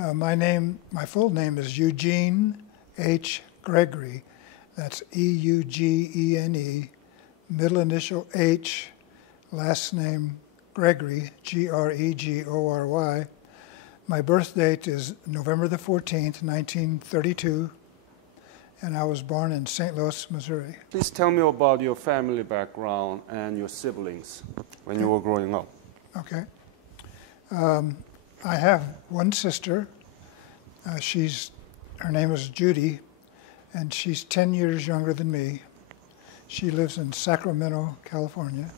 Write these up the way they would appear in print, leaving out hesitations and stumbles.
My full name is Eugene H. Gregory. That's E-U-G-E-N-E, middle initial H, last name Gregory, G-R-E-G-O-R-Y. My birth date is November the 14th, 1932, and I was born in St. Louis, Missouri. Please tell me about your family background and your siblings when you were growing up. Okay. I have one sister. Her name is Judy, and she's 10 years younger than me. She lives in Sacramento, California.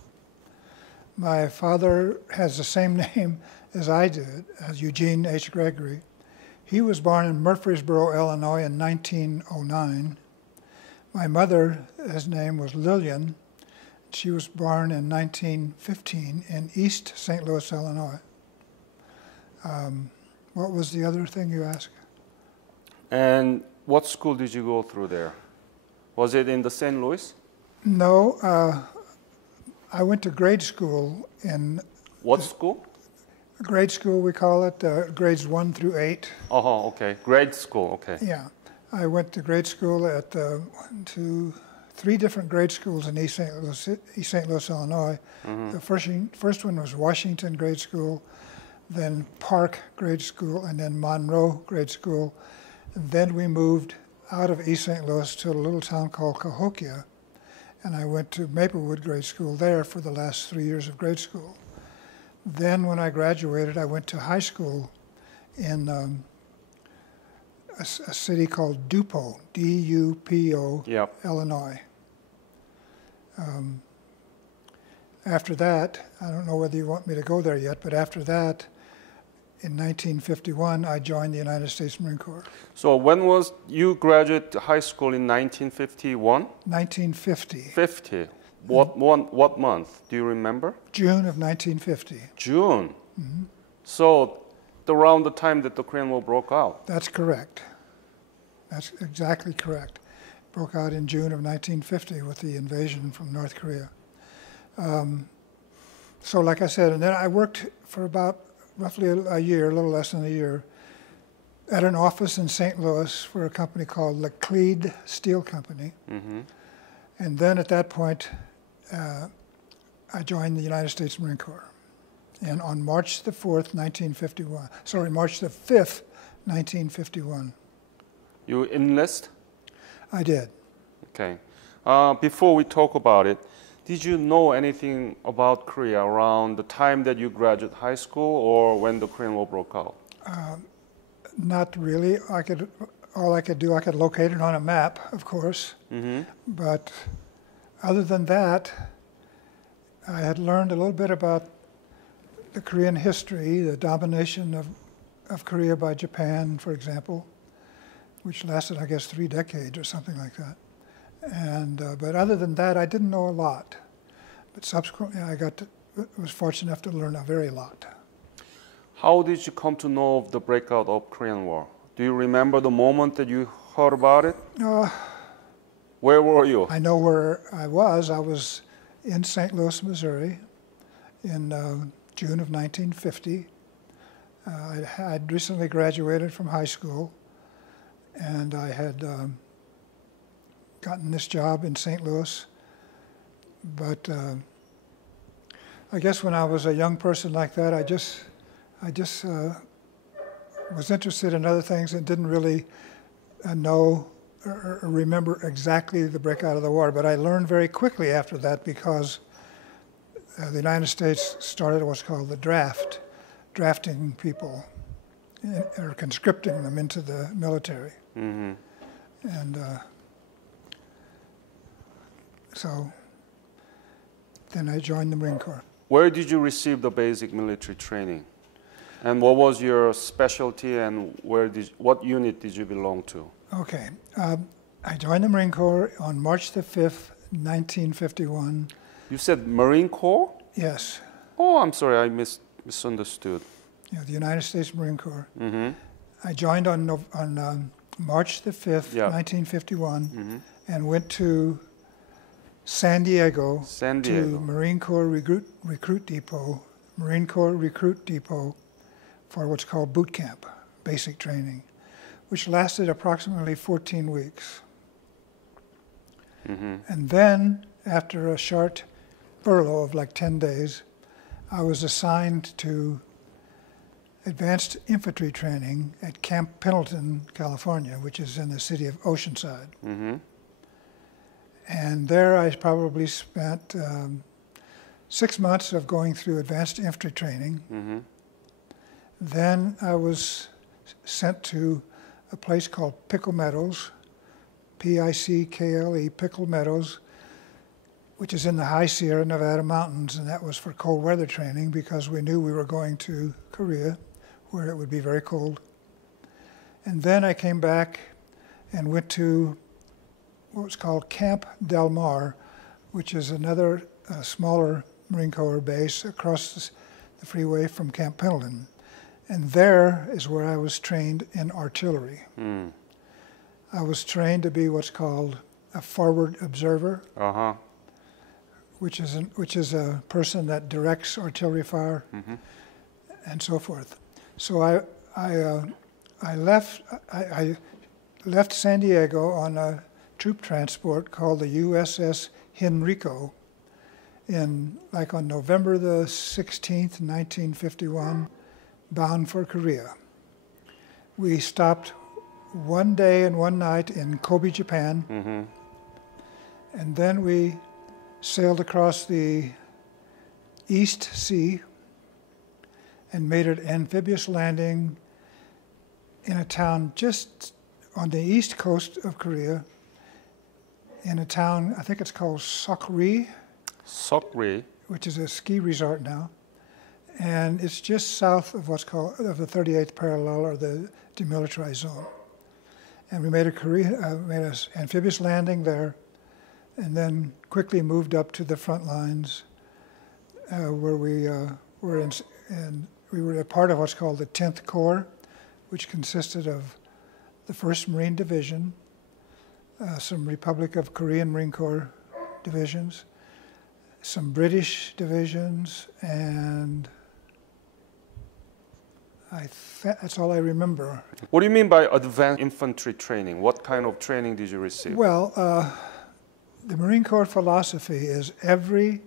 My father has the same name as I did, as Eugene H. Gregory. He was born in Murfreesboro, Illinois in 1909. My mother's name was Lillian. She was born in 1915 in East St. Louis, Illinois. What was the other thing you asked? And what school did you go through there? Was it in the St. Louis? No, I went to grade school in... What school? Grade school, we call it, grades 1 through 8. Oh, okay. Grade school, okay. Yeah. I went to grade school at 3 different grade schools in East St. Louis, Illinois. The first one was Washington Grade School, then Park Grade School, and then Monroe Grade School. And then we moved out of East St. Louis to a little town called Cahokia, and I went to Maplewood Grade School there for the last 3 years of grade school. Then when I graduated, I went to high school in a city called Dupo, D-U-P-O, Yep. Illinois. After that, I don't know whether you want me to go there yet, but after that, in 1951, I joined the United States Marine Corps. So when was you graduated high school in 1951? 1950. 50. What month? Do you remember? June of 1950. June. So around the time that the Korean War broke out. That's correct. That's exactly correct. Broke out in June of 1950 with the invasion from North Korea. So like I said, and then I worked for about roughly a year, a little less than a year, at an office in St. Louis for a company called Laclede Steel Company. And then at that point, I joined the United States Marine Corps. And on March the 4th, 1951, sorry, March the 5th, 1951. You enlist? I did. Okay. Before we talk about it, did you know anything about Korea around the time that you graduated high school or when the Korean War broke out? Not really. All I could do, I could locate it on a map, of course. But other than that, I had learned a little bit about the Korean history, the domination of Korea by Japan, for example, which lasted, I guess, 3 decades or something like that. And but other than that, I didn't know a lot. But subsequently, was fortunate enough to learn a very lot. How did you come to know of the breakout of Korean War? Do you remember the moment that you heard about it? Where were you? I know where I was. I was in St. Louis, Missouri, in June of 1950. I'd recently graduated from high school, and I had gotten this job in St. Louis. But I guess when I was a young person like that, I just was interested in other things and didn't really know or remember exactly the breakout of the war. But I learned very quickly after that because the United States started what's called the draft, drafting people or conscripting them into the military. And so then I joined the Marine Corps. Where did you receive the basic military training? And what was your specialty and what unit did you belong to? Okay. I joined the Marine Corps on March the 5th, 1951. You said Marine Corps? Yes. Oh, I'm sorry, I misunderstood. Yeah, the United States Marine Corps. I joined on March the 5th, 1951, and went to San Diego, to Marine Corps Recruit Depot, Marine Corps Recruit Depot for what's called boot camp, basic training, which lasted approximately 14 weeks. And then, after a short furlough of like 10 days, I was assigned to advanced infantry training at Camp Pendleton, California, which is in the city of Oceanside. And there I probably spent 6 months of going through advanced infantry training. Then I was sent to a place called Pickle Meadows, P-I-C-K-L-E, Pickle Meadows, which is in the high Sierra Nevada mountains, and that was for cold weather training because we knew we were going to Korea, where it would be very cold. And then I came back and went to what was called Camp Del Mar, which is another smaller Marine Corps base across the freeway from Camp Pendleton. And there is where I was trained in artillery. I was trained to be what's called a forward observer, which is a person that directs artillery fire and so forth. So I left San Diego on a troop transport called the USS Henrico on November the 16th, 1951, bound for Korea. We stopped one day and one night in Kobe, Japan, and then we sailed across the East Sea and made an amphibious landing in a town just on the east coast of Korea, in a town, I think it's called Seokri, which is a ski resort now. And it's just south of what's called the 38th parallel, or the demilitarized zone. And we made an amphibious landing there, and then quickly moved up to the front lines, where we were in, and we were a part of what's called the 10th Corps, which consisted of the 1st Marine Division, some Republic of Korean Marine Corps divisions, some British divisions, and that's all I remember. What do you mean by advanced infantry training? What kind of training did you receive? Well, the Marine Corps philosophy is every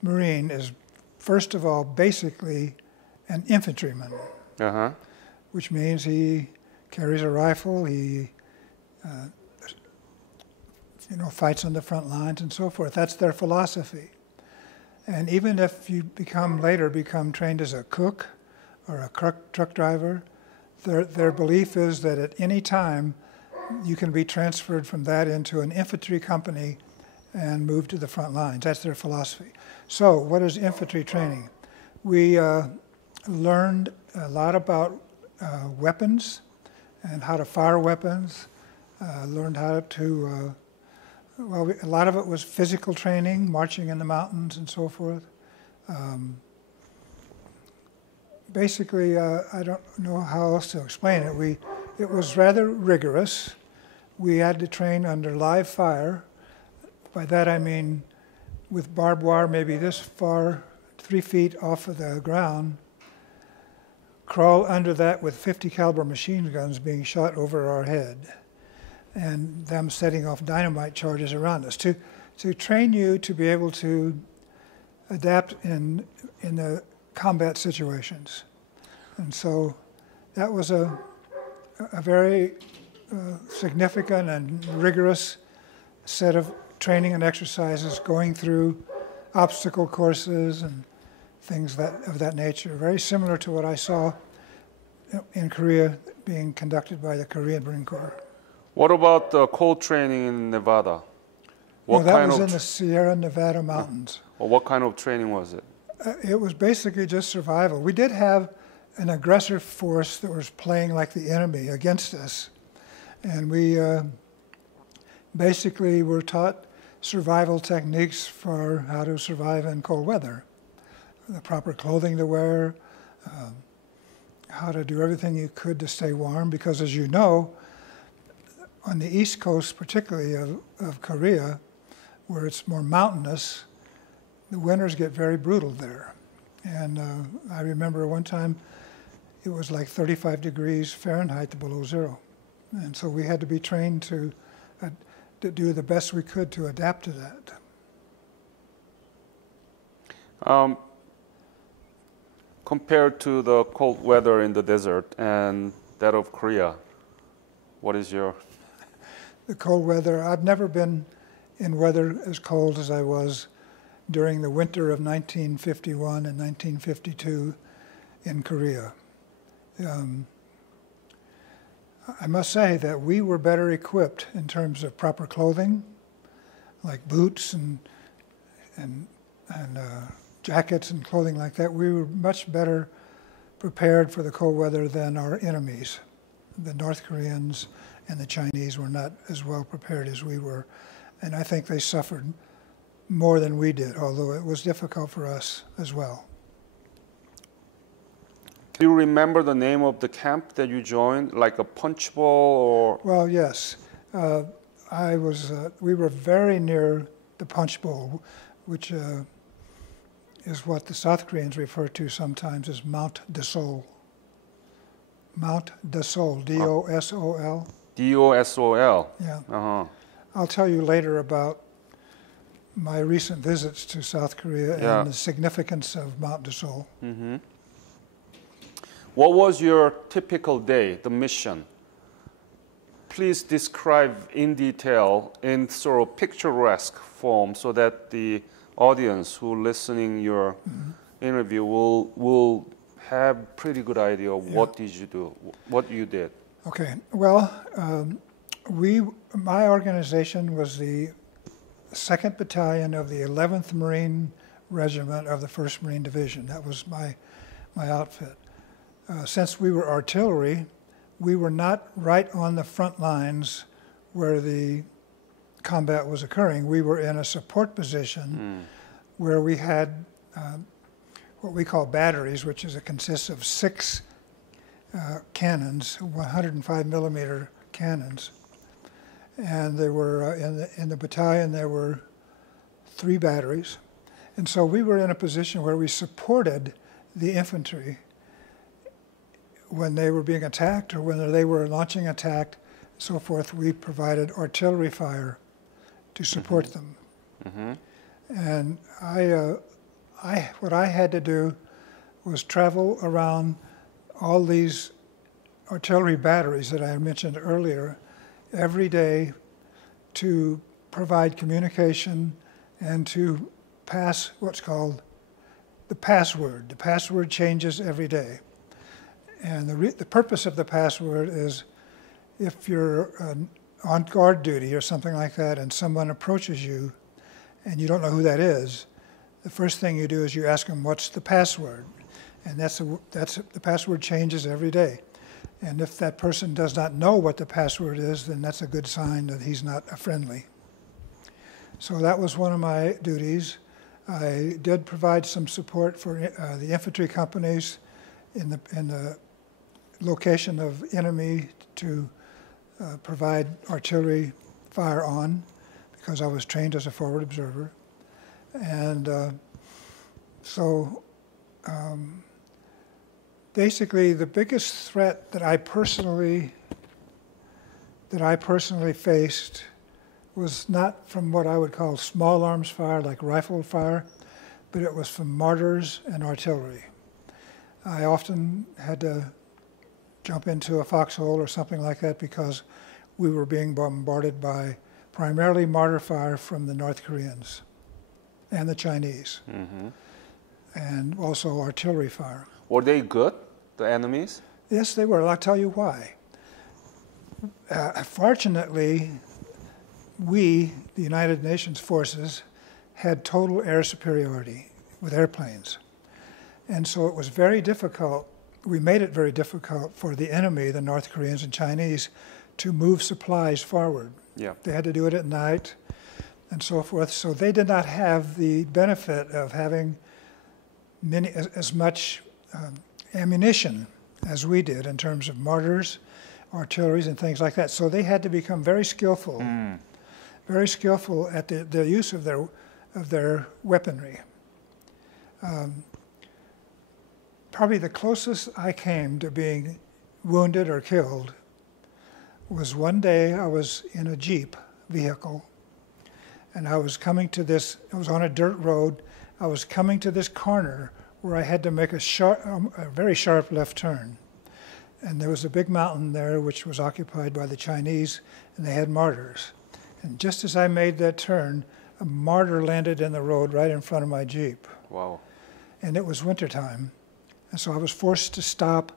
Marine is, first of all, basically an infantryman, which means he carries a rifle, he fights on the front lines and so forth. That's their philosophy. And even if you later become trained as a cook or a truck driver, their belief is that at any time you can be transferred from that into an infantry company and move to the front lines. That's their philosophy. So what is infantry training? We learned a lot about weapons and how to fire weapons, learned how to, a lot of it was physical training, marching in the mountains and so forth. Basically, I don't know how else to explain it. It was rather rigorous. We had to train under live fire. By that I mean with barbed wire maybe this far, 3 feet off of the ground, crawl under that with 50 caliber machine guns being shot over our head, and them setting off dynamite charges around us to train you to be able to adapt in the combat situations. And so that was a very significant and rigorous set of training and exercises, going through obstacle courses and things of that nature, very similar to what I saw in Korea being conducted by the Korean Marine Corps. What about the cold training in Nevada? That was in the Sierra Nevada mountains. What kind of training was it? It was basically just survival. We did have an aggressor force that was playing like the enemy against us. And we basically were taught survival techniques for how to survive in cold weather. The proper clothing to wear, how to do everything you could to stay warm, because as you know, on the east coast, particularly of Korea, where it's more mountainous, the winters get very brutal there. And I remember one time it was like 35 degrees Fahrenheit below zero. And so we had to be trained to do the best we could to adapt to that. Compared to the cold weather in the desert and that of Korea, what is your... The cold weather, I've never been in weather as cold as I was during the winter of 1951 and 1952 in Korea. I must say that we were better equipped in terms of proper clothing, like boots and jackets and clothing like that. We were much better prepared for the cold weather than our enemies. The North Koreans and the Chinese were not as well prepared as we were. And I think they suffered more than we did, although it was difficult for us as well. Do you remember the name of the camp that you joined, like a punch bowl or? Well, yes. We were very near the punch bowl, which is what the South Koreans refer to sometimes as Mount Desol. Mount Desol, D-O-S-O-L. D-O-S-O-L. Yeah. Uh-huh. I'll tell you later about my recent visits to South Korea and the significance of Mount Desol. Mm-hmm. What was your typical day, the mission? Please describe in detail in sort of picturesque form so that the audience who listening your interview will have pretty good idea of what did you do, what you did. Okay. Well, my organization was the 2nd Battalion of the 11th Marine Regiment of the 1st Marine Division. That was my outfit. Since we were artillery, we were not right on the front lines where the combat was occurring. We were in a support position where we had what we call batteries, which consists of 6 cannons, 105 millimeter cannons. And there were, in the battalion, there were 3 batteries. And so we were in a position where we supported the infantry when they were being attacked or when they were launching attack, so forth. We provided artillery fire to support them. Mm-hmm. And what I had to do was travel around all these artillery batteries that I mentioned earlier every day to provide communication and to pass what's called the password. The password changes every day. And the purpose of the password is if you're on guard duty or something like that and someone approaches you and you don't know who that is, the first thing you do is you ask them, what's the password? And the password changes every day. And if that person does not know what the password is, then that's a good sign that he's not a friendly. So that was one of my duties. I did provide some support for the infantry companies in the location of enemy to provide artillery fire on, because I was trained as a forward observer. And basically the biggest threat that I personally faced was not from what I would call small arms fire, like rifle fire, but it was from mortars and artillery. I often had to jump into a foxhole or something like that because we were being bombarded by primarily mortar fire from the North Koreans and the Chinese, and also artillery fire. Were they good, the enemies? Yes, they were. I'll tell you why. Fortunately, we, the United Nations forces, had total air superiority with airplanes. And so it was very difficult, we made it very difficult for the enemy, the North Koreans and Chinese, to move supplies forward. Yeah. They had to do it at night and so forth. So they did not have the benefit of having as much ammunition as we did in terms of mortars, artilleries, and things like that. So they had to become very skillful at the use of their weaponry. Probably the closest I came to being wounded or killed was one day I was in a Jeep vehicle, and I was coming to this, I was on a dirt road, I was coming to this corner where I had to make a very sharp left turn. And there was a big mountain there which was occupied by the Chinese, and they had mortars. And just as I made that turn, a mortar landed in the road right in front of my Jeep. Wow. And it was wintertime. And so I was forced to stop,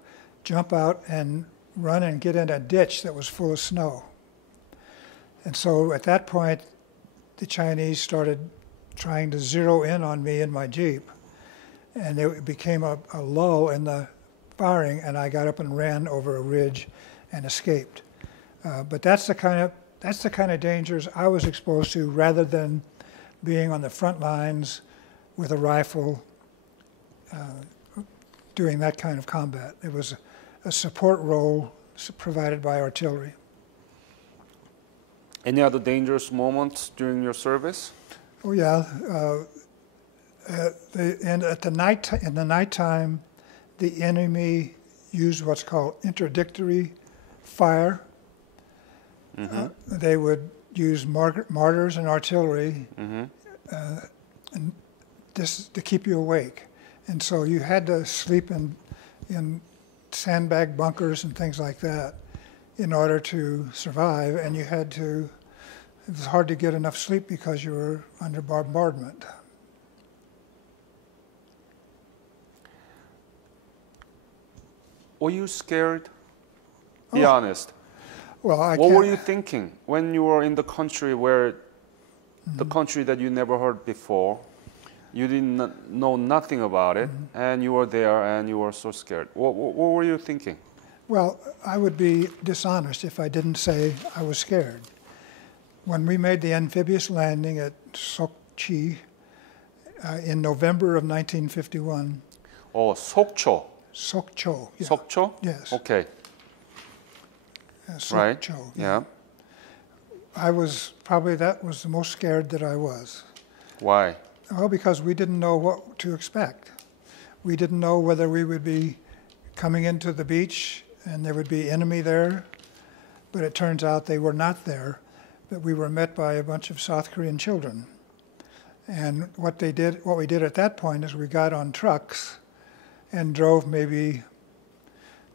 jump out, and run and get in a ditch that was full of snow. And so at that point, the Chinese started trying to zero in on me in my Jeep. And it became a lull in the firing, and I got up and ran over a ridge and escaped. But that's the kind of dangers I was exposed to, rather than being on the front lines with a rifle doing that kind of combat. It was a support role provided by artillery. Any other dangerous moments during your service? Oh yeah, and in the nighttime, the enemy used what's called interdictory fire. Mm-hmm. They would use mortars and artillery, mm-hmm. And this to keep you awake. And so you had to sleep in sandbag bunkers and things like that in order to survive. And it was hard to get enough sleep because you were under bombardment. Were you scared? Be honest. Well, what were you thinking when you were in the country where, mm-hmm. the country that you never heard before? You didn't know nothing about it, mm-hmm. and you were there and you were so scared. What were you thinking? Well, I would be dishonest if I didn't say I was scared. When we made the amphibious landing at Sokchi in November of 1951. Oh, Sokcho. Sokcho. Yeah. Sokcho? Yes. Okay. Sokcho. Right. Yeah. That was the most scared that I was. Why? Well, because we didn't know what to expect. We didn't know whether we would be coming into the beach and there would be enemy there, but it turns out they were not there. But we were met by a bunch of South Korean children. And what we did at that point is we got on trucks and drove maybe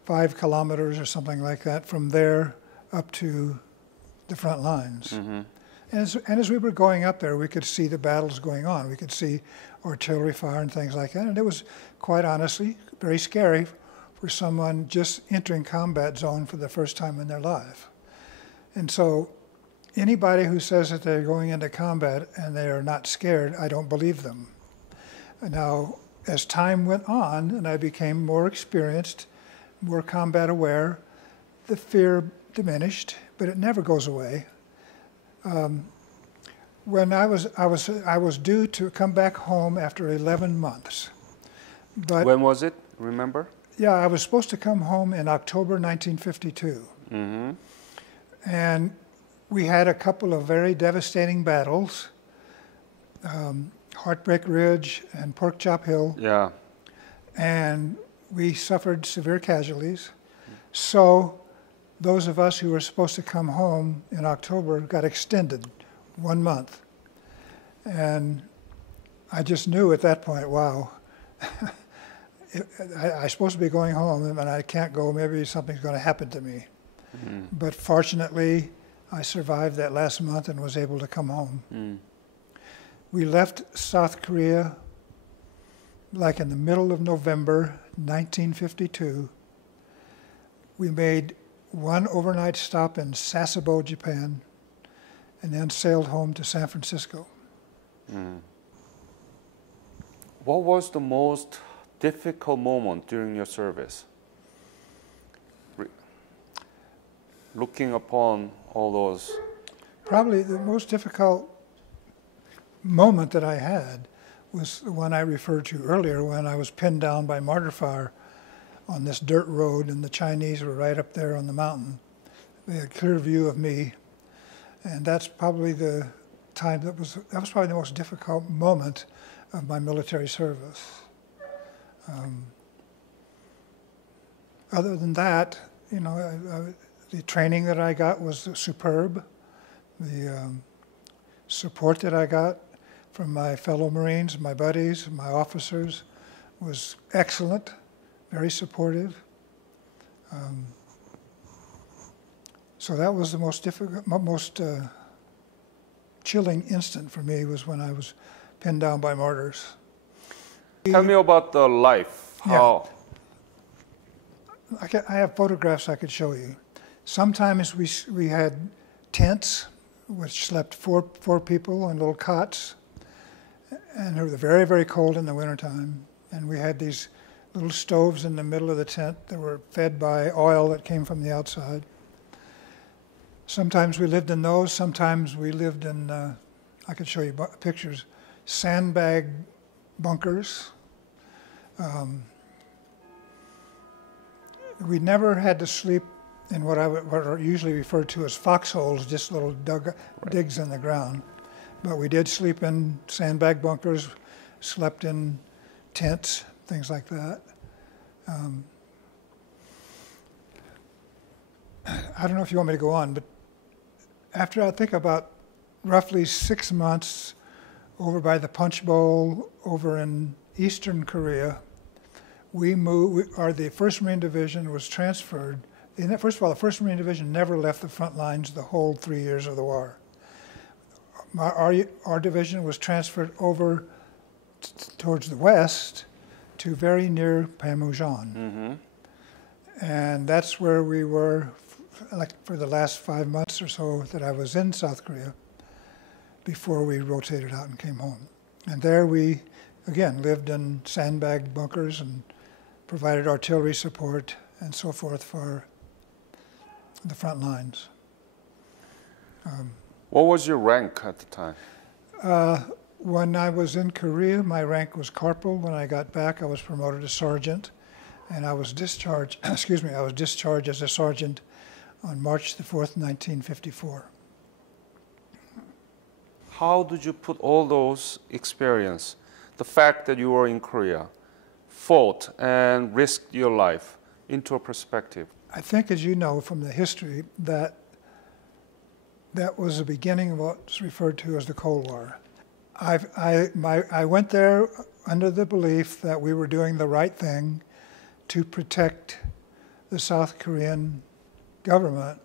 5 kilometers or something like that from there up to the front lines. Mm-hmm. And as we were going up there, we could see the battles going on. We could see artillery fire and things like that. And it was, quite honestly, very scary for someone just entering combat zone for the first time in their life. And so anybody who says that they're going into combat and they are not scared, I don't believe them. Now, as time went on and I became more experienced, more combat aware, the fear diminished, but it never goes away. When I was due to come back home after 11 months. But when was it? Remember? Yeah, I was supposed to come home in October 1952. Mm-hmm. And we had a couple of very devastating battles, Heartbreak Ridge and Pork Chop Hill. Yeah. And we suffered severe casualties. So those of us who were supposed to come home in October got extended 1 month. And I just knew at that point, wow, I'm supposed to be going home and I can't go, maybe something's going to happen to me. Mm-hmm. But fortunately, I survived that last month and was able to come home. Mm. We left South Korea like in the middle of November 1952. We made one overnight stop in Sasebo, Japan, and then sailed home to San Francisco. Mm. What was the most difficult moment during your service? Looking upon all those. Probably the most difficult moment that I had was the one I referred to earlier, when I was pinned down by mortar fire on this dirt road and the Chinese were right up there on the mountain. They had a clear view of me. And that's probably the time that was probably the most difficult moment of my military service. other than that, the training that I got was superb. The support that I got from my fellow Marines, my buddies, my officers was excellent, very supportive. So that was the most difficult, most chilling instant for me, was when I was pinned down by mortars. Tell me about the life. How? I have photographs I could show you. Sometimes we had tents which slept four people on little cots, and it was very, very cold in the wintertime. And we had these little stoves in the middle of the tent that were fed by oil that came from the outside. Sometimes we lived in those. Sometimes we lived in, I could show you pictures, sandbag bunkers. We never had to sleep in what are usually referred to as foxholes, just little digs in the ground. But we did sleep in sandbag bunkers, slept in tents, things like that. I don't know if you want me to go on, but after I think about roughly 6 months over by the Punch Bowl over in eastern Korea, the 1st Marine Division was transferred. First of all, the 1st Marine Division never left the front lines the whole 3 years of the war. Our division was transferred over towards the west to very near Panmunjom. Mm-hmm. And that's where we were for the last 5 months or so that I was in South Korea before we rotated out and came home. And there we, again, lived in sandbag bunkers and provided artillery support and so forth for the front lines. What was your rank at the time? When I was in Korea, my rank was corporal. When I got back, I was promoted to sergeant, and I was discharged, I was discharged as a sergeant on March the 4th, 1954. How did you put all those experience, the fact that you were in Korea, fought and risked your life, into a perspective? I think, as you know from the history, that was the beginning of what's referred to as the Cold War. I went there under the belief that we were doing the right thing to protect the South Korean government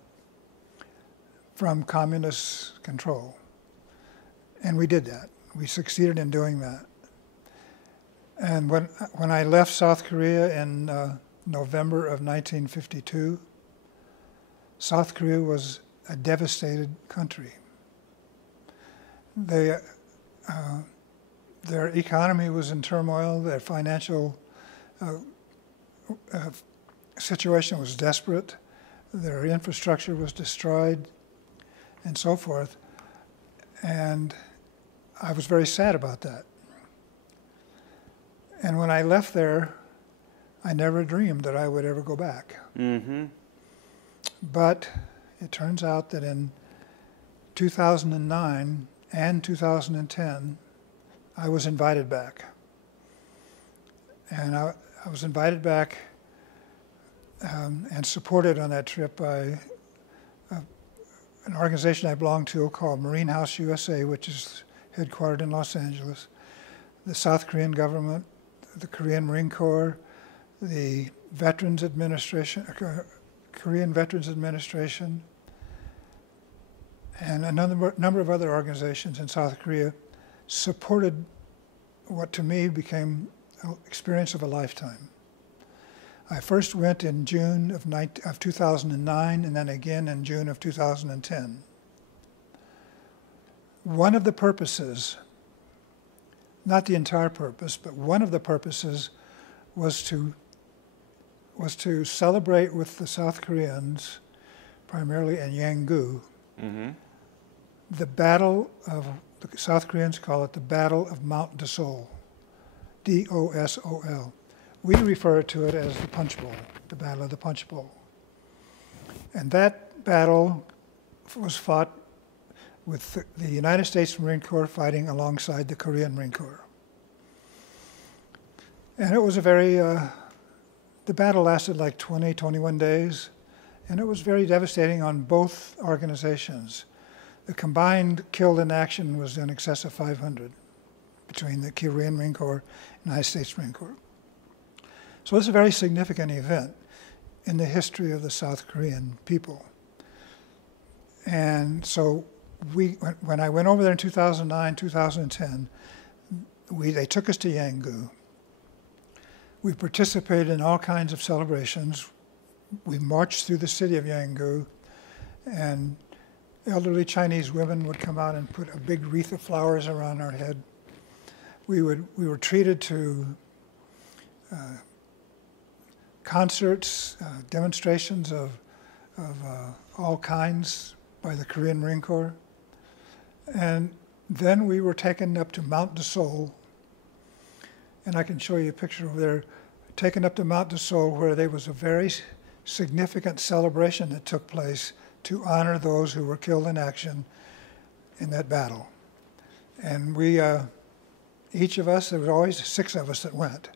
from communist control. And we did that. We succeeded in doing that. And when I left South Korea in November of 1952, South Korea was a devastated country. Their economy was in turmoil. Their financial situation was desperate. Their infrastructure was destroyed, and so forth. And I was very sad about that. And when I left there, I never dreamed that I would ever go back. Mm-hmm. But it turns out that in 2009 and 2010, I was invited back. And I was invited back and supported on that trip by an organization I belong to called Marine House USA, which is headquartered in Los Angeles, the South Korean government, the Korean Marine Corps, the Veterans Administration, Korean Veterans Administration, and a number of other organizations in South Korea supported what to me became an experience of a lifetime. I first went in June of 2009 and then again in June of 2010. One of the purposes, not the entire purpose, but one of the purposes was to celebrate with the South Koreans, primarily in Yangu, mm-hmm. the battle of, the South Koreans call it the Battle of Mount Dosol, D-O-S-O-L. We refer to it as the Punch Bowl, the Battle of the Punch Bowl. And that battle was fought with the United States Marine Corps fighting alongside the Korean Marine Corps. And it was a very The battle lasted like 20, 21 days, and it was very devastating on both organizations. The combined killed in action was in excess of 500 between the Korean Marine Corps and the United States Marine Corps. So it's a very significant event in the history of the South Korean people. And so when I went over there in 2009, 2010, they took us to Yangon. We participated in all kinds of celebrations. We marched through the city of Yangon, and elderly Chinese women would come out and put a big wreath of flowers around our head. We were treated to concerts, demonstrations of all kinds by the Korean Marine Corps. And then we were taken up to Mount de Sol, and I can show you a picture over there, taken up to Mount de Sol, where there was a very significant celebration that took place to honor those who were killed in action in that battle. And we, each of us, there were always 6 of us that went.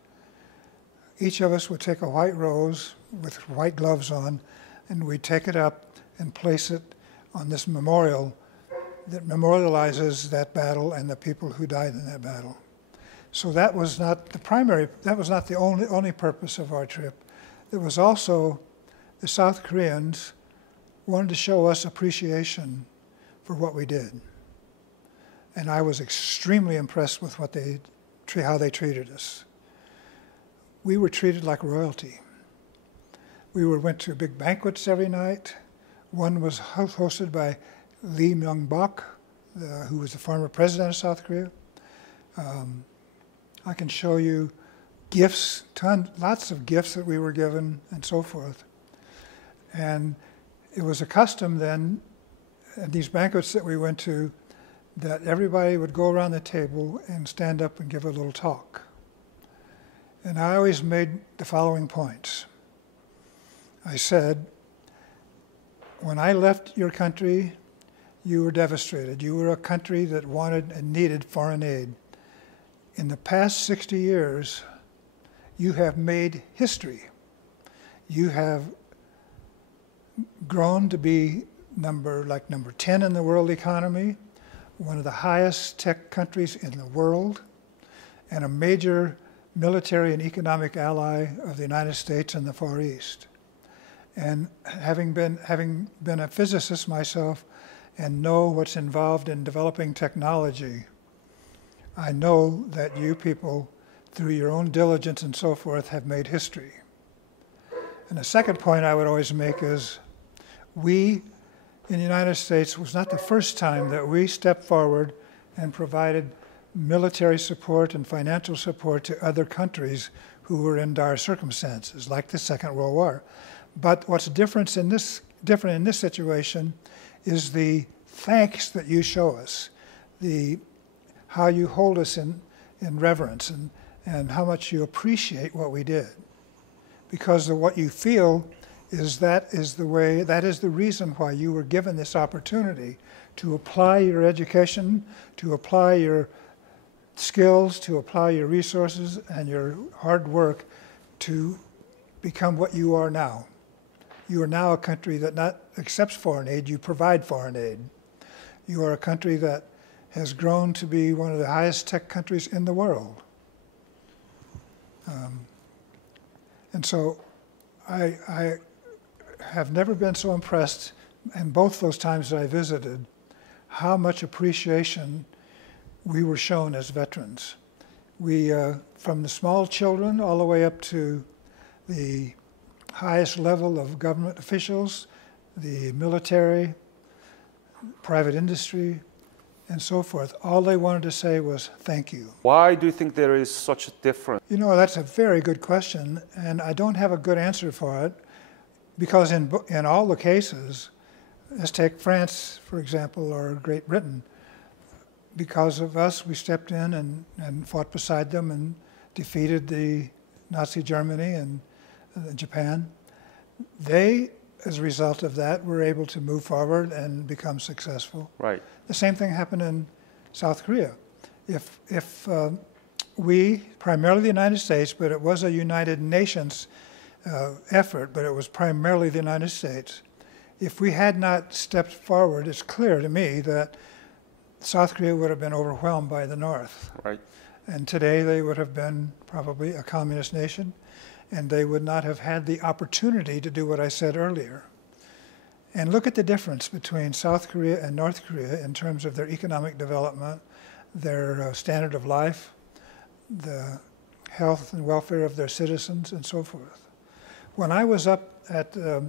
Each of us would take a white rose with white gloves on, and we'd take it up and place it on this memorial that memorializes that battle and the people who died in that battle. So that was not the primary, that was not the only purpose of our trip. It was also the South Koreans wanted to show us appreciation for what we did. And I was extremely impressed with how they treated us. We were treated like royalty. We went to big banquets every night. One was hosted by Lee Myung-bak, who was the former president of South Korea. I can show you gifts, lots of gifts that we were given and so forth. And it was a custom then, at these banquets that we went to, that everybody would go around the table and stand up and give a little talk. And I always made the following points. I said, when I left your country, you were devastated. You were a country that wanted and needed foreign aid. In the past 60 years, you have made history. You have grown to be number 10 in the world economy, one of the highest tech countries in the world, and a major military and economic ally of the United States and the Far East. And having been a physicist myself and know what's involved in developing technology, I know that you people, through your own diligence and so forth, have made history. And the second point I would always make is, we in the United States was not the first time that we stepped forward and provided military support and financial support to other countries who were in dire circumstances, like the Second World War. But what's different in this situation is the thanks that you show us, how you hold us in reverence, and how much you appreciate what we did. Because of what you feel that is the reason why you were given this opportunity to apply your education, to apply your skills, to apply your resources and your hard work to become what you are now. You are now a country that not accepts foreign aid, you provide foreign aid. You are a country that has grown to be one of the highest tech countries in the world. And so I have never been so impressed, and both those times that I visited, how much appreciation we were shown as veterans. We, from the small children all the way up to the highest level of government officials, the military, private industry, and so forth, all they wanted to say was, thank you. Why do you think there is such a difference? You know, that's a very good question, and I don't have a good answer for it, because in all the cases, let's take France, for example, or Great Britain. Because of us, we stepped in and fought beside them and defeated the Nazi Germany and Japan. They, as a result of that, were able to move forward and become successful. Right. The same thing happened in South Korea. If we, primarily the United States, but it was a United Nations effort, but it was primarily the United States. If we had not stepped forward, it's clear to me that South Korea would have been overwhelmed by the North. Right. And today they would have been probably a communist nation, and they would not have had the opportunity to do what I said earlier. And look at the difference between South Korea and North Korea in terms of their economic development, their standard of life, the health and welfare of their citizens, and so forth. When I was up at the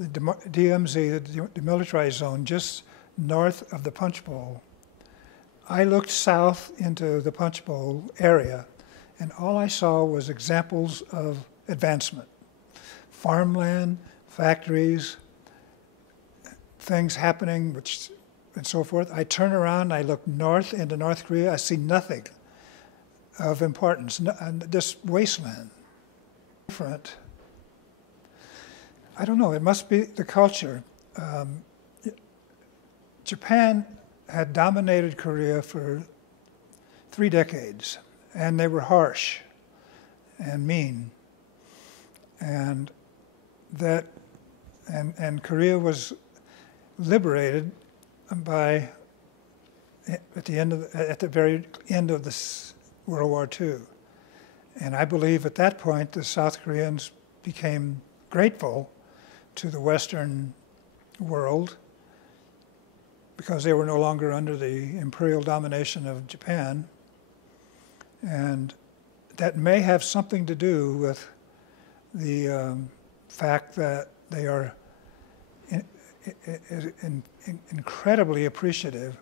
DMZ, the demilitarized zone, just north of the Punch Bowl, I looked south into the Punch Bowl area, and all I saw was examples of advancement. Farmland, factories, things happening, and so forth. I turn around, I look north into North Korea, I see nothing of importance, just wasteland. Different. I don't know, it must be the culture. Japan had dominated Korea for 3 decades, and they were harsh and mean. And Korea was liberated by at the very end of this World War II. And I believe at that point the South Koreans became grateful to the Western world because they were no longer under the imperial domination of Japan. And that may have something to do with the fact that they are incredibly appreciative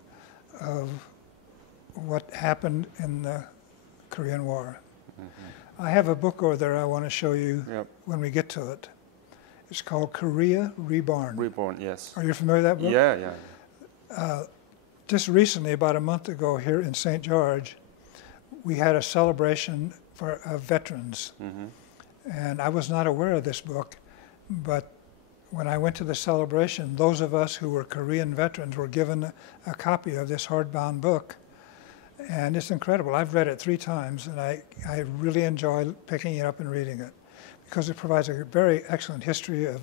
of what happened in the Korean War. Mm-hmm. I have a book over there I want to show you when we get to it. It's called Korea Reborn. Reborn, yes. Are you familiar with that book? Yeah, yeah. Just recently, about a month ago here in St. George, we had a celebration of veterans. Mm-hmm. And I was not aware of this book, but when I went to the celebration, those of us who were Korean veterans were given a copy of this hardbound book. And it's incredible. I've read it 3 times, and I really enjoy picking it up and reading it because it provides a very excellent history of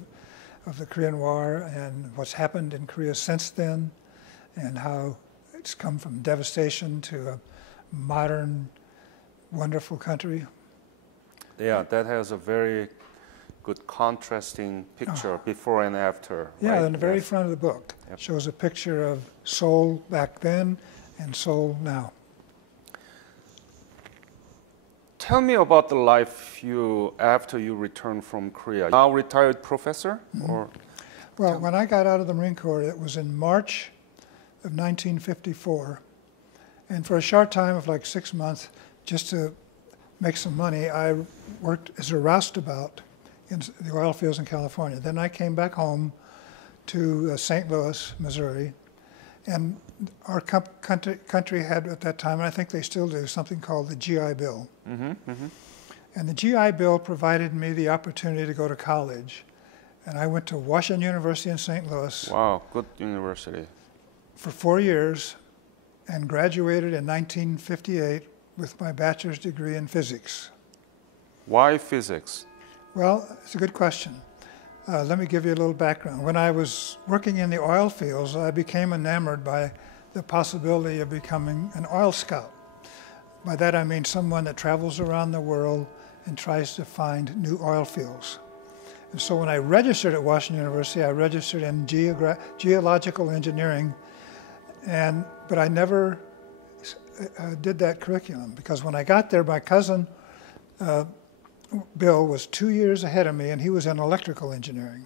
the Korean War and what's happened in Korea since then and how it's come from devastation to a modern, wonderful country. Yeah, that has a very good contrasting picture before and after. Yeah, right? in the very front of the book shows a picture of Seoul back then and Seoul now. Tell me about the life after you returned from Korea. Now retired professor? Mm-hmm. Or well, when I got out of the Marine Corps, it was in March of 1954. And for a short time of like 6 months, just to make some money, I worked as a roustabout in the oil fields in California. Then I came back home to St. Louis, Missouri. And our country had at that time, and I think they still do, something called the GI Bill. Mm-hmm, mm-hmm. And the GI Bill provided me the opportunity to go to college. And I went to Washington University in St. Louis. Wow, good university. For 4 years and graduated in 1958 with my bachelor's degree in physics. Why physics? Well, it's a good question. Let me give you a little background. When I was working in the oil fields, I became enamored by the possibility of becoming an oil scout. By that I mean someone that travels around the world and tries to find new oil fields. And so when I registered at Washington University, I registered in geological engineering, but I never did that curriculum because when I got there, my cousin Bill was 2 years ahead of me, and he was in electrical engineering.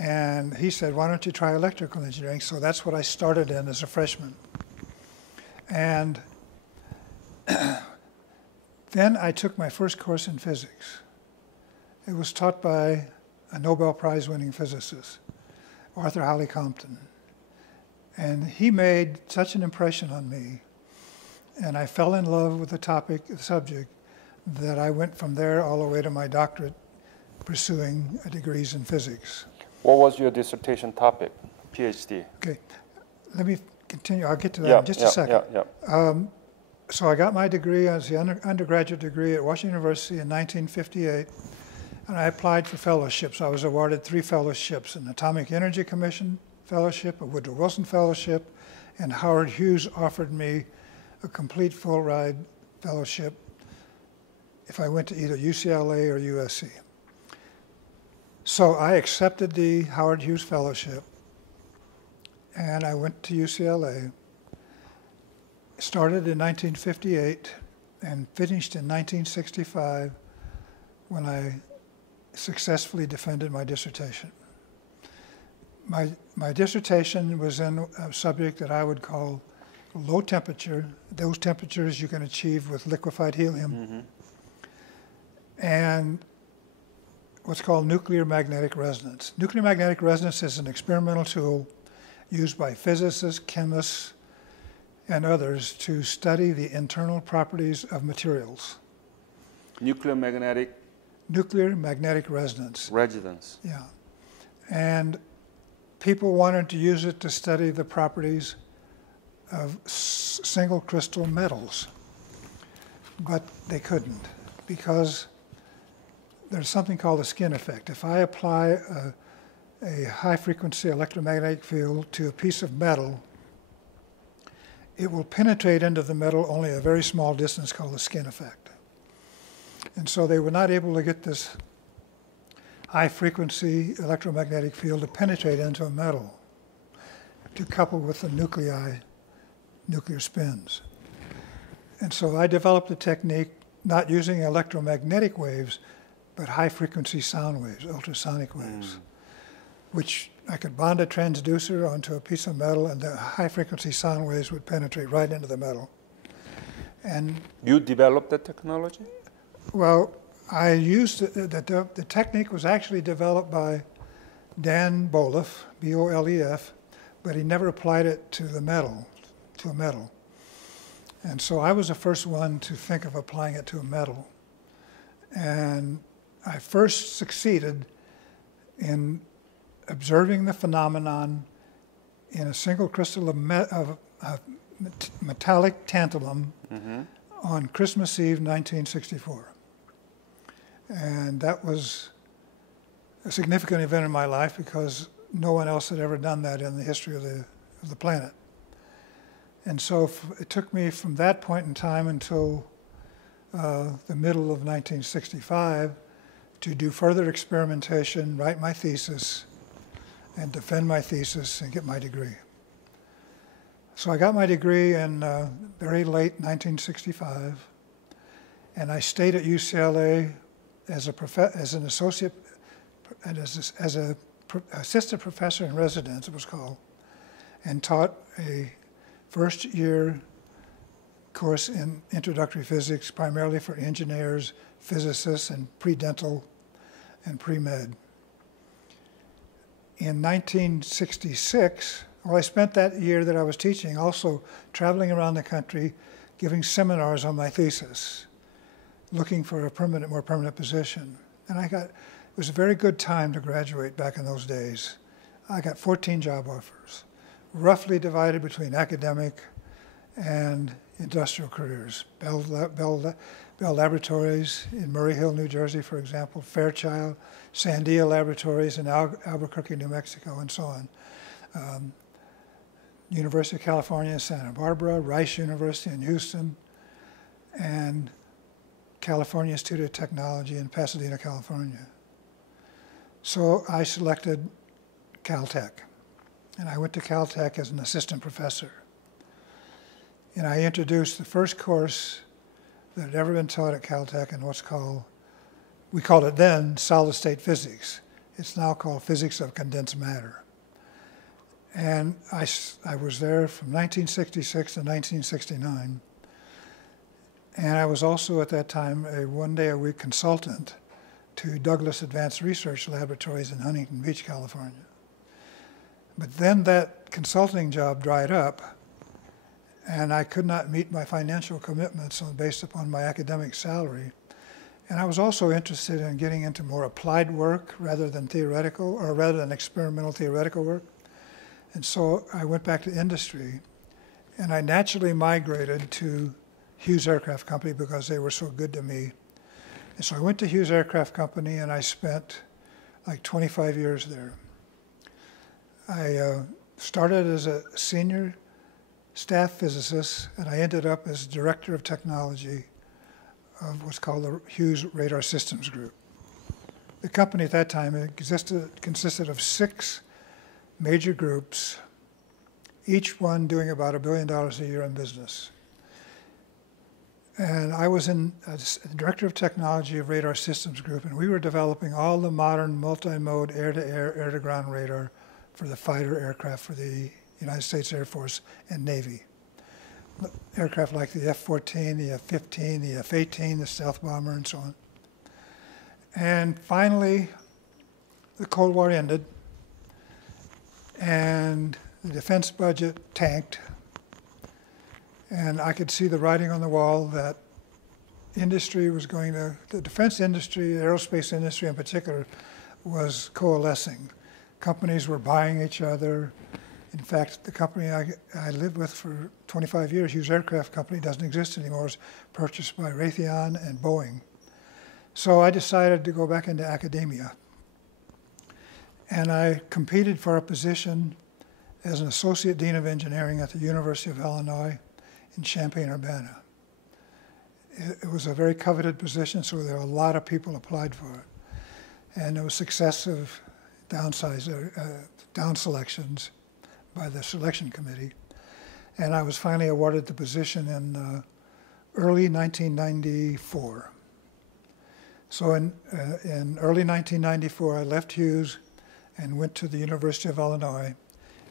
And he said, why don't you try electrical engineering? So that's what I started in as a freshman. And then I took my first course in physics. It was taught by a Nobel Prize-winning physicist, Arthur Holly Compton. And he made such an impression on me, and I fell in love with the subject, that I went from there all the way to my doctorate pursuing degrees in physics. What was your dissertation topic, PhD? Okay, let me continue. I'll get to that in just a second. So I got my degree as the undergraduate degree at Washington University in 1958, and I applied for fellowships. I was awarded 3 fellowships: an Atomic Energy Commission fellowship, a Woodrow Wilson fellowship, and Howard Hughes offered me a complete full ride fellowship if I went to either UCLA or USC. So I accepted the Howard Hughes fellowship, and I went to UCLA. Started in 1958 and finished in 1965 when I successfully defended my dissertation. My dissertation was in a subject that I would call low temperature, those temperatures you can achieve with liquefied helium, and what's called nuclear magnetic resonance. Nuclear magnetic resonance is an experimental tool used by physicists, chemists, and others to study the internal properties of materials. Nuclear magnetic resonance. Resonance. Yeah. And people wanted to use it to study the properties of single crystal metals, but they couldn't because there's something called a skin effect. If I apply a high frequency electromagnetic field to a piece of metal, it will penetrate into the metal only a very small distance called the skin effect. And so they were not able to get this high frequency electromagnetic field to penetrate into a metal to couple with the nuclear spins. And so I developed a technique not using electromagnetic waves, but high frequency sound waves, ultrasonic waves, which I could bond a transducer onto a piece of metal and the high frequency sound waves would penetrate right into the metal. And you developed that technology? Well, I used the technique was actually developed by Dan Bolef, B-O-L-E-F, but he never applied it to a metal. And so I was the first one to think of applying it to a metal. And I first succeeded in observing the phenomenon in a single crystal of metallic tantalum on Christmas Eve 1964. And that was a significant event in my life because no one else had ever done that in the history of the planet. And so it took me from that point in time until the middle of 1965 to do further experimentation, write my thesis, and defend my thesis and get my degree. So I got my degree in very late 1965, and I stayed at UCLA as an associate, and as a assistant professor in residence, it was called, and taught a first-year course in introductory physics, primarily for engineers, physicists, and pre-dental and pre-med. In 1966, well, I spent that year that I was teaching also traveling around the country, giving seminars on my thesis, looking for a more permanent position. And it was a very good time to graduate back in those days. I got 14 job offers, roughly divided between academic and industrial careers. Bell Laboratories in Murray Hill, New Jersey, for example, Fairchild, Sandia Laboratories in Albuquerque, New Mexico, and so on. University of California in Santa Barbara, Rice University in Houston, and California Institute of Technology in Pasadena, California. So I selected Caltech, and I went to Caltech as an assistant professor. And I introduced the first course that had ever been taught at Caltech in what's called, we called it then solid state physics. It's now called physics of condensed matter. And I was there from 1966 to 1969. And I was also at that time a one-day-a-week consultant to Douglas Advanced Research Laboratories in Huntington Beach, California. But then that consulting job dried up, and I could not meet my financial commitments based upon my academic salary. And I was also interested in getting into more applied work rather than theoretical, or rather than experimental theoretical work. And so I went back to industry, and I naturally migrated to Hughes Aircraft Company because they were so good to me. And so I went to Hughes Aircraft Company and I spent like 25 years there. I started as a senior staff physicist and I ended up as director of technology of what's called the Hughes Radar Systems Group. The company at that time consisted of 6 major groups, each one doing about $1 billion a year in business. And I was as director of technology of Radar Systems Group, and we were developing all the modern multi-mode air-to-air, air-to-ground radar for the fighter aircraft for the United States Air Force and Navy. Aircraft like the F-14, the F-15, the F-18, the stealth bomber, and so on. And finally, the Cold War ended, and the defense budget tanked. And I could see the writing on the wall that industry was going to, the defense industry, the aerospace industry in particular, was coalescing. Companies were buying each other. In fact, the company I lived with for 25 years, Hughes Aircraft Company, doesn't exist anymore. It was purchased by Raytheon and Boeing. So I decided to go back into academia. And I competed for a position as an Associate Dean of Engineering at the University of Illinois in Champaign-Urbana. It was a very coveted position, so there were a lot of people applied for it. And there was successive down selections by the selection committee. And I was finally awarded the position in early 1994. So in early 1994, I left Hughes and went to the University of Illinois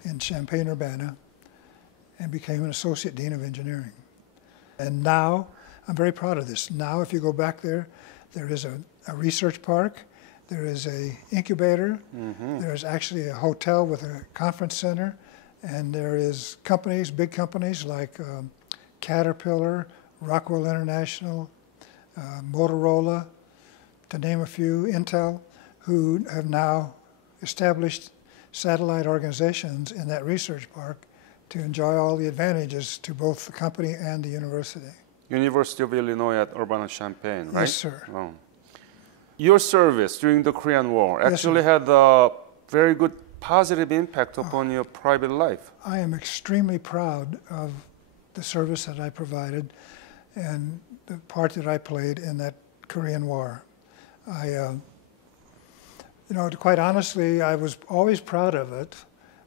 in Champaign-Urbana and became an Associate Dean of Engineering. And now, I'm very proud of this. Now, if you go back there, there is a research park, there is a incubator, there is actually a hotel with a conference center, and there is companies, big companies like Caterpillar, Rockwell International, Motorola, to name a few, Intel, who have now established satellite organizations in that research park to enjoy all the advantages to both the company and the university. University of Illinois at Urbana-Champaign, right? Yes, sir. Oh. Your service during the Korean War actually had a very good positive impact upon your private life. I am extremely proud of the service that I provided and the part that I played in that Korean War. Quite honestly, I was always proud of it,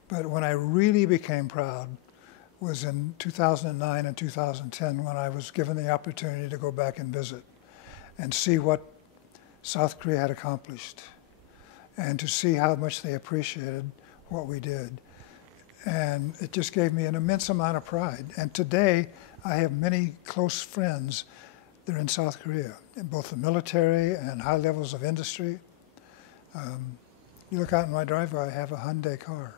but when I really became proud was in 2009 and 2010 when I was given the opportunity to go back and visit and see what South Korea had accomplished and to see how much they appreciated what we did. And it just gave me an immense amount of pride. And today, I have many close friends that are in South Korea, in both the military and high levels of industry. You look out in my driveway, I have a Hyundai car.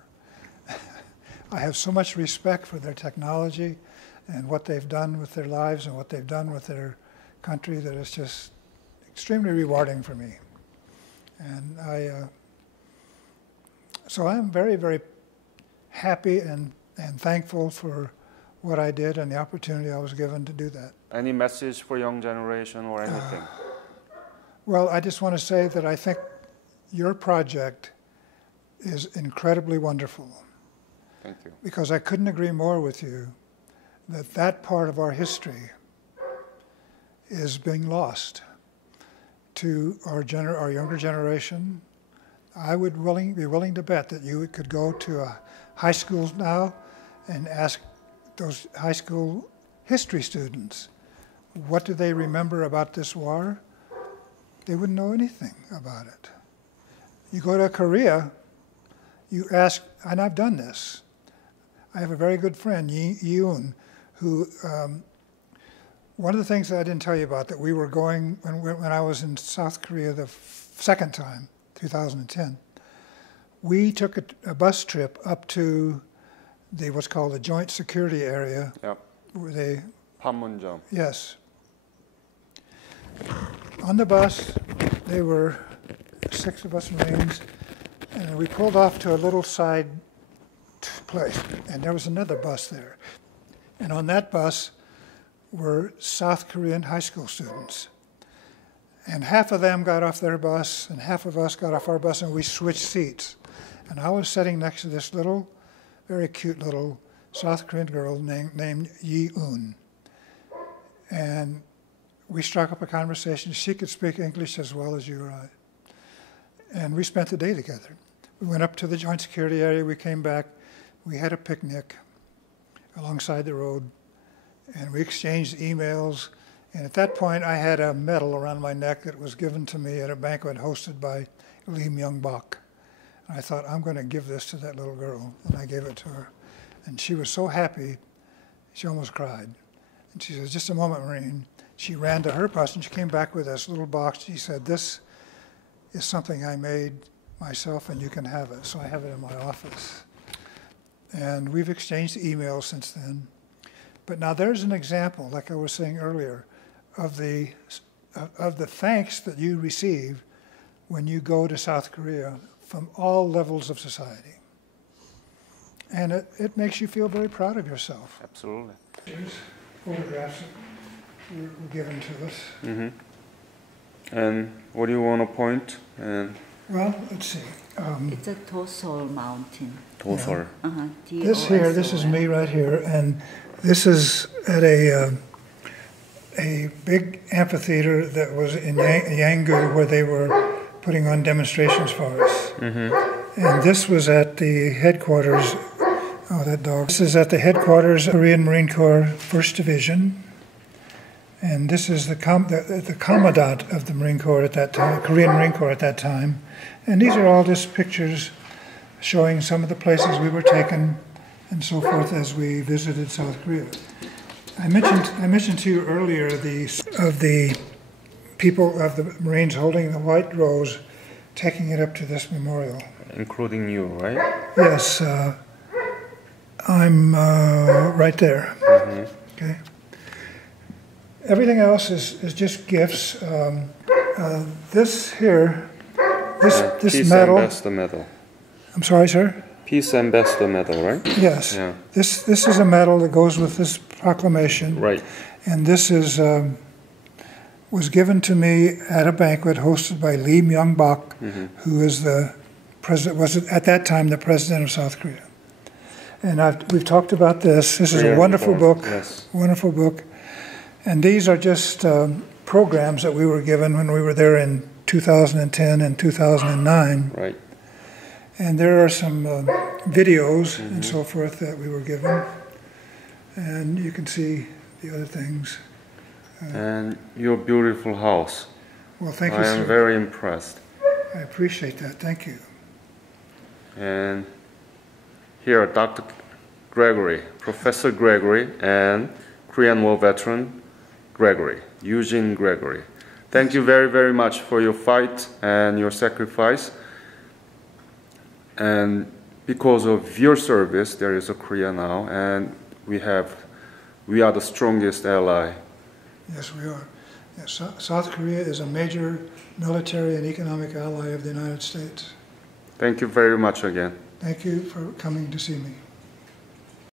I have so much respect for their technology and what they've done with their lives and what they've done with their country that it's just extremely rewarding for me. And so I'm very, very happy and thankful for what I did and the opportunity I was given to do that. Any message for young generation or anything? Well, I just want to say that I think your project is incredibly wonderful. Thank you. Because I couldn't agree more with you that that part of our history is being lost to our younger generation. I would be willing to bet that you could go to a high school now and ask those high school history students, what do they remember about this war? They wouldn't know anything about it. You go to Korea, you ask, and I've done this. I have a very good friend, Yoon, who, one of the things that I didn't tell you about that we were going, when I was in South Korea the second time, 2010, we took a bus trip up to what's called the Joint Security Area. Yep. Where they, Panmunjom. yes. On the bus, there were 6 of us Marines, and we pulled off to a little side place, and there was another bus there. And on that bus were South Korean high school students. And half of them got off their bus, and half of us got off our bus, and we switched seats. And I was sitting next to this little, very cute little South Korean girl named Yi-un. And we struck up a conversation. She could speak English as well as you or I. And we spent the day together. We went up to the joint security area. We came back. We had a picnic alongside the road. And we exchanged emails. And at that point, I had a medal around my neck that was given to me at a banquet hosted by Lee Myung-bak. And I thought, I'm going to give this to that little girl. And I gave it to her. And she was so happy, she almost cried. And she said, just a moment, Marine. She ran to her bus, and she came back with this little box. She said, this is something I made myself, and you can have it. So I have it in my office. And we've exchanged emails since then. But now there's an example, like I was saying earlier, of the thanks that you receive when you go to South Korea from all levels of society. And it makes you feel very proud of yourself. Absolutely. Here's photographs that were given to us. Mm-hmm. And what do you want to point? And well, let's see. It's a Tosol mountain. Tosol. Yeah. This is me right here, and this is at a big amphitheater that was in Yangon where they were putting on demonstrations for us. Mm-hmm. And this was at the headquarters. Oh, that dog. This is at the headquarters of Korean Marine Corps 1st Division. And this is the commandant of the Marine Corps at that time, Korean Marine Corps at that time. And these are all just pictures showing some of the places we were taken and so forth as we visited South Korea. I mentioned to you earlier the people of the Marines holding the white rose, taking it up to this memorial. Including you, right? Yes, I'm right there. Mm-hmm. Okay. Everything else is just gifts. This here, this Peace medal. Ambassador medal. I'm sorry, sir. Peace Ambassador medal, right? Yes. Yeah. This is a medal that goes with this proclamation. Right. And this is was given to me at a banquet hosted by Lee Myung-bak, mm-hmm. who is the president, was at that time the president of South Korea. And we've talked about this. This is a wonderful book. Yes. Wonderful book. And these are just programs that we were given when we were there in 2010 and 2009. Right. And there are some videos mm-hmm. and so forth that we were given. And you can see the other things. And your beautiful house. Well, thank you, sir. I am very impressed. I appreciate that. Thank you. And here, Dr. Gregory, Professor Gregory, and Korean War veteran Gregory, Eugene Gregory. Thank you very, very much for your fight and your sacrifice. And because of your service, there is a Korea now, and we are the strongest ally. Yes, we are. Yes, South Korea is a major military and economic ally of the United States. Thank you very much again. Thank you for coming to see me.